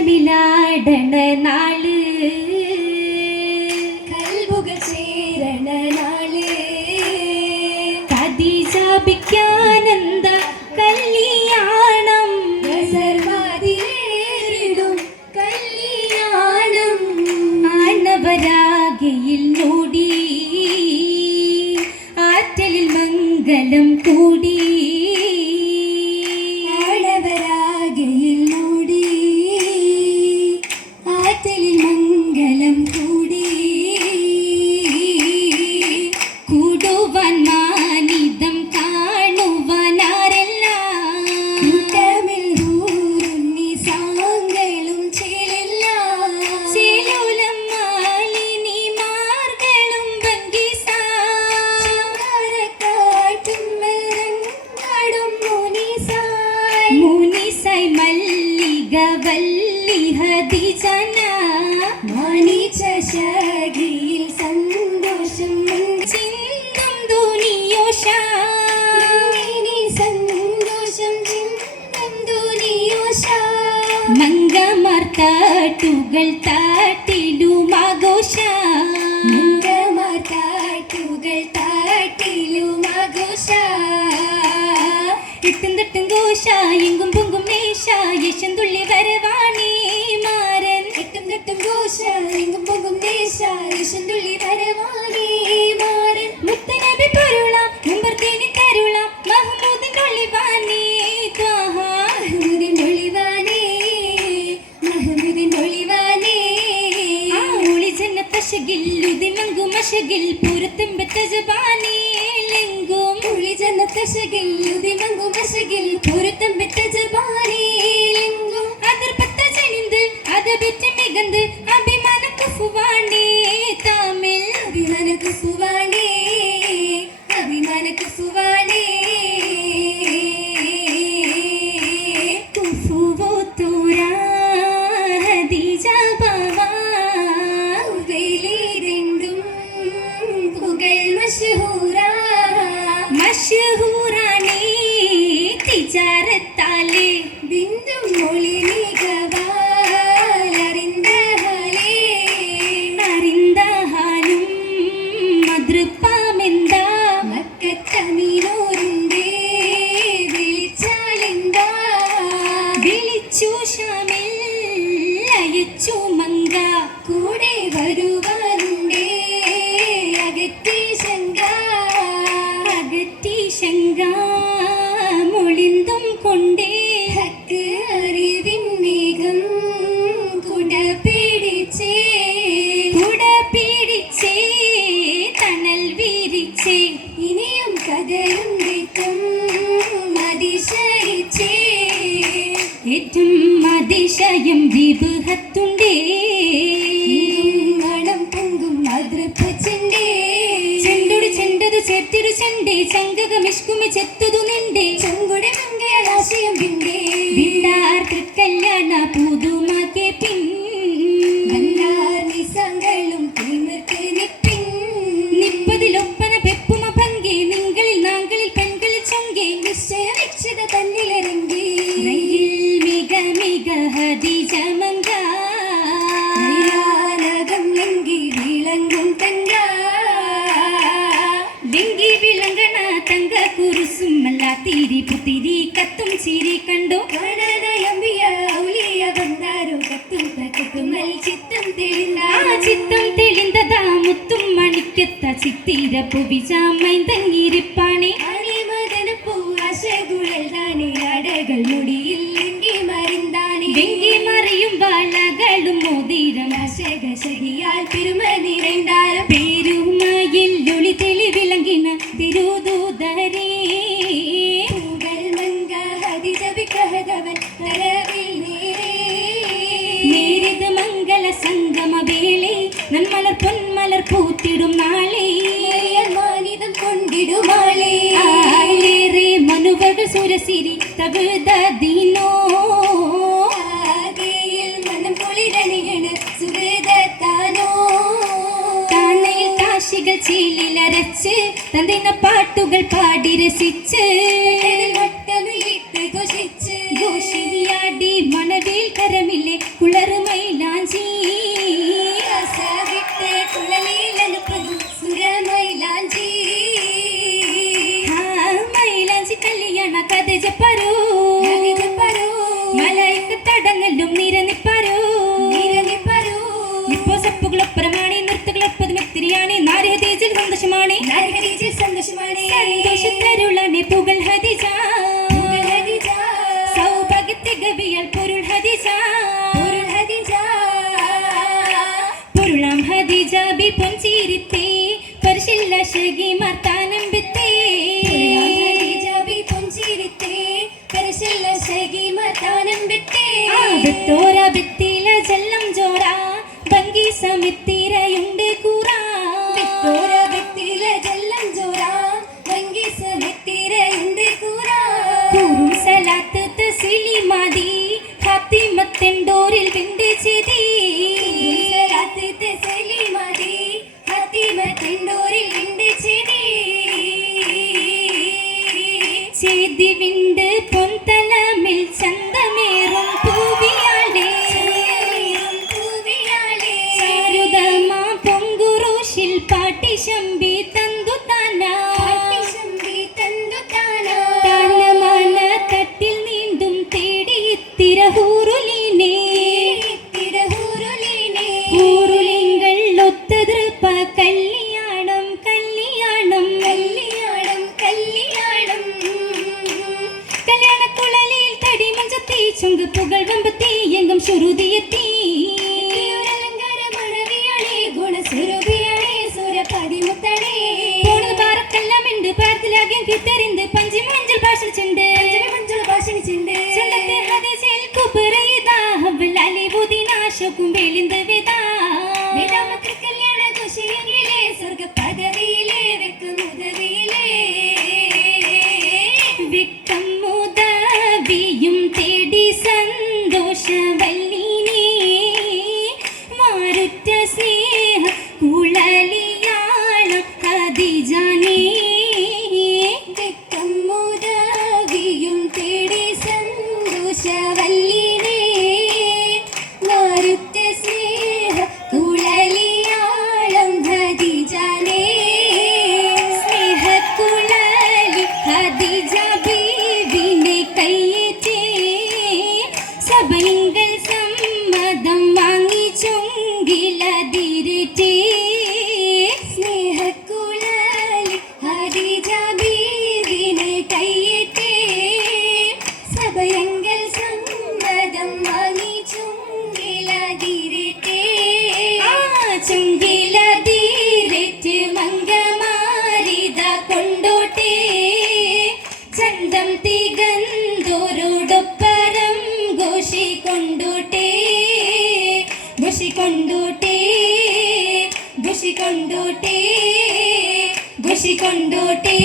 കൽബുകളിലാടണ നാള് കൽബുകൾ ചേരണ നാള് ഖദീജാബിക്കാനന്ദ കല്യാണം സർവാധികം കല്യാണം ആണവരാകയിൽ നോടി ആറ്റലിൽ മംഗലം കൂടി ശകിയിൽ സന്തോഷം ചിന്തം ദുനിയോഷ സന്തോഷം ചിന്തം ദുനിയോഷ മംഗമാർ താട്ടുകൾ താട്ടിലുമാഘോഷ മംഗമാർ താട്ടുകൾ താട്ടിലുമാഘോഷ എട്ടും തൊട്ടും ഘോഷ എങ്കും പൊങ്കും മേശ യശം തുള്ളി വരവാണി മാരൻ എട്ടും തൊട്ടും ഘോഷ എങ്കും പൊങ്കും മേശ യശം തുള്ളി വരവാണി മാരൻ മുത്തനബി പൊരുളാം മുമ്പർത്തേനി കരുളാം മഹ്മൂദിൻ ഒളിവാണി ത്വാഹ മഹ്മൂദിൻ ഒളിവാണി മഹ്മൂദിൻ ഒളിവാണി ആ ഒളി ജന്നത്തശകിൽ ഉദിമങ്കു മശകിൽ പുറത്തെമ്പത്ത ജബാനി ലെങ്കും ഒളി ജന്നത്തശകിൽ ഉദിമങ്കു മശകിൽ പുറത്തെമ്പത്ത ജബാനി ലെങ്കും അതിർപത്ത ജനിന്ത് അതബിറ്റ മികന്ത് അഭിമാന കുഫുവാണി തമിൽ അഭിമാന കുഫുവാണി അഭിമാന കുഫുവാണി കുഫുവോ തോരാ ഹദീജ ബാവാ വേലി രണ്ടും പുകൾ മശഹൂറാ മശഹൂറാണി തിജാരത്താലെ ബിന്ദും മൊഴി മികവാലറിന്തഹാലേ അറിന്തഹാലും മധുരപ്പാമെന്താ മക്കത്തമീനോരുണ്ടേ വിളിച്ചാലെന്താ വിളിച്ചു ഷാമിൽ അയച്ചു മങ്ക കൂടെ വരുവാനുണ്ടേ അകറ്റി ശങ്ക മൊളിന്തും കൊണ്ടേ ഹക്ക് അറിവിൻ മേഘം കുട പിടിച്ചേ തണൽ വീരിച്ചേ ഇനിയും കഥയും വിട്ടും അതിശയിച്ചേ ഏറ്റവും അതിശയം വിഭുഹത്തുണ്ടേ മണം പൊങ്കും അതൃപ്പച്ചണ്ടേ ചെണ്ടതു ചേർത്തിരു ചെണ്ടേ ചങ്കകമിഷ്കുമി ചെത്തതു നിന്റെ ചങ്കുടെ മംഗളാശയം പിണ്ടേ വിണ്ടാർ തൃക്കല്യാണ പുതുമാക്കെ പിൻ നിസങ്ങളും തിമിർക്ക് നിപ്പിൻ നിപ്പതിലൊപ്പന പെപ്പുമ ഭംഗി നിങ്ങളിൽ നാങ്കളിൽ പെൺകളിൽ ചൊങ്കെ നിശ്ചയ നിശ്ചിത തന്നിലിറങ്ങി മിക മിക ഹദീജ മങ്ക ലങ്കി വിളങ്ങും തങ്ക ലിംഗി വിളങ്ങണ തങ്ക കുരുസുമല്ല തിരി പുത്തിരി കത്തും ചിരി കണ്ടു കാണാതയമ്പിയ ഔലിയ വന്നാരോ കത്തും കത്തുമൽ ചിത്തം തെളിന്തതാ മുത്തും മണിക്കത്ത ചിത്തിര പുവിജാമൈന്തങ്ങിരിപ്പാണി അണിമദനപ്പൂ ആശകുഴൽ താനെ അടകൾ മുടിയിൽ ലിംഗി മറിന്താനെ ലിംഗി മറിയും ബാലകളും മോതിരം ആശകശകിയാൽ പെരുമ നിറൈന്താരം പെരുമയിൽ ഒളി തെളി വിളങ്ങിന തിരുദൂതരേ പൂകൾ മങ്ക ഹദിജബിക്കഹദവൻ തരവിൽ നേരിത് മംഗള സംഗമ വേളെ നന്മലർ പൊന്മലർ പൂത്തിടും നാളെ മാനിതം കൊണ്ടിടുമാളെ ആളേറെ മനുവകൾ സുരസിരി തകുതീനോ മനം കുളിരണിയണ സുഹൃദത്താനോ താണയിൽ കാശികൾ ചീലിലരച്ച് തന്തിന പാട്ടുകൾ പാടി രസിച്ച് ഘോഷിയാടി മണവിൽ കരമില്ലേ കുള സന്തോഷമാണ് സന്തോഷത്തരുളനെ പുകൾ ഹദിജ സൗഭാഗ്യത്തെ ഗവിയാൽ പൊരുൾ ഹദിജ പൊരുളാം ഹദിജ ബി പൊൻചീരിത്തേ പരിശില്ല ശകി മർത്താനം ബിത്തേ തോര ഭിത്തില ജല്ലം ജോറ ഭംഗി സമിത്തിരയുണ്ട് കൂറ തോര ഭിത്തില ജല്ലം ജോറ ഭംഗി സമിത്തിരയുണ്ട് കൂറ കൂറും സലാത്ത് തസ്ലീമാദി ഹാത്തിമത്തെണ്ടോരിൽ വിണ്ട് ചെയ്തി സലാത്ത് തസ്ലീമാദി ഹാത്തിമത്തെണ്ടോരിൽ വിണ്ട് ചെയ്തി ചെയ്തി വിണ്ട് പൊൻതലമിൽ ചന്തമേറും പൂവിയാളെ ചാരുതമാ പൊങ്കുറൂഷിൽ പാട്ടിശമ്പി തന്തു താനമാന തട്ടിൽ നീണ്ടും തേടി തിരഹൂറുലീനെ ൂറുലിങ്കൾ ഒത്തതൃപ്പ കല്യാണം കല്യാണം കല്യാണം കല്യാണം കല്യാണക്കുഴലിൽ തടി മഞ്ചത്തി ചുങ്ക് പുകൾ വമ്പത്തി എങ്കും ശ്രുതിയെത്തി தெரிந்து பஞ்சி மஞ்சள் பாஷல் செண்டு மஞ்சள் பாஷணி செண்டு செல்லത്തെ ഹദീസിൽ കുബറൈദാ ഹവൽ അലി ബുദിന ശകും വെളിന്ത് വിദാ വിദാമത്ര കല്യാണ ഖുശിയിലെ സ്വർഗ്ഗ പദവിയിലെ വെക്കും ഉദവിയിലെ വിക്കം മുദവിയും തേടി സന്തോഷവല്ലിനെ മാറുറ്റ സ്നേഹ കുളലിയാളം ഖദീജാനെ ഘോഷിക്കൊണ്ടോട്ടേ